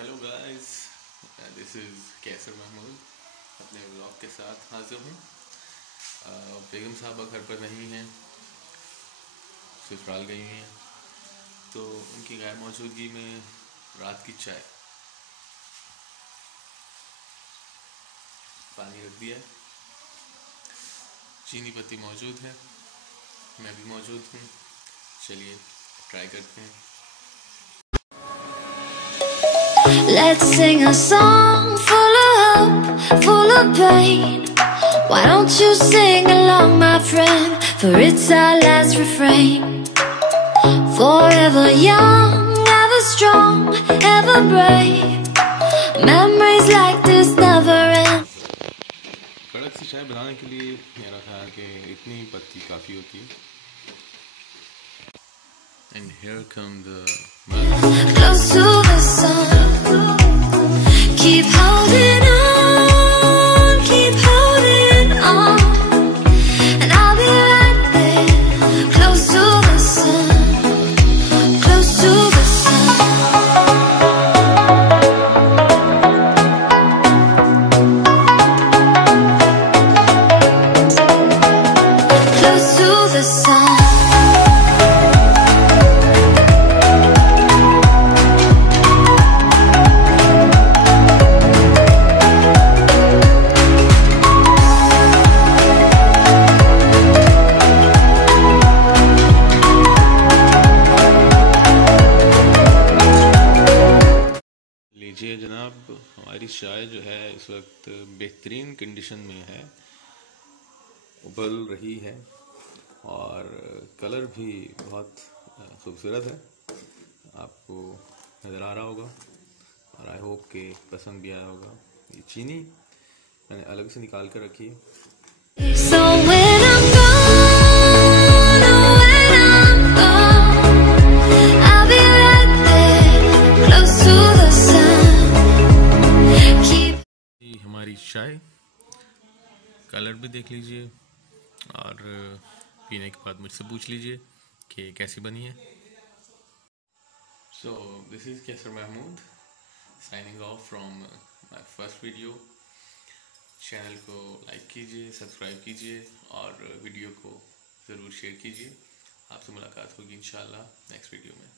Hello guys, this is Qaiser Mahmood अपने vlog के साथ हाजिर हूँ। बेगम साहबा घर पर नहीं हैं, ससुराल गई हुई हैं, तो उनकी गैर मौजूदगी में रात की चाय पानी रख दिया है। चीनी पत्ती मौजूद है, मैं भी मौजूद हूँ। चलिए ट्राई करते हैं। Let's sing a song full of hope, full of pain. Why don't you sing along, my friend? For it's our last refrain. Forever young, ever strong, ever brave. Memories like this never end. कड़क सी चाय बनाने के लिए मेरा ख्याल कि इतनी पत्ती काफ़ी होती है। And here come the Close to the sun. Keep holding on, keep holding on. And I'll be right there. Close to the sun. Close to the sun. Close to the sun. लीजिए जनाब, हमारी चाय जो है इस वक्त बेहतरीन condition में है, उबल रही है और कलर भी बहुत खूबसूरत है। आपको नज़र आ रहा होगा और आई होप कि पसंद भी आया होगा। ये चीनी मैंने अलग से निकाल कर रखी है। So when I'm gone, oh when I'm gone, I'll be right there, close to the sun. Keep हमारी चाय कलर भी देख लीजिए और पीने के बाद मुझसे पूछ लीजिए कि कैसी बनी है। So this is Qaiser Mahmood signing off from my first video. Channel को लाइक कीजिए, सब्सक्राइब कीजिए और वीडियो को ज़रूर शेयर कीजिए। आपसे मुलाकात होगी इंशाल्लाह नेक्स्ट वीडियो में।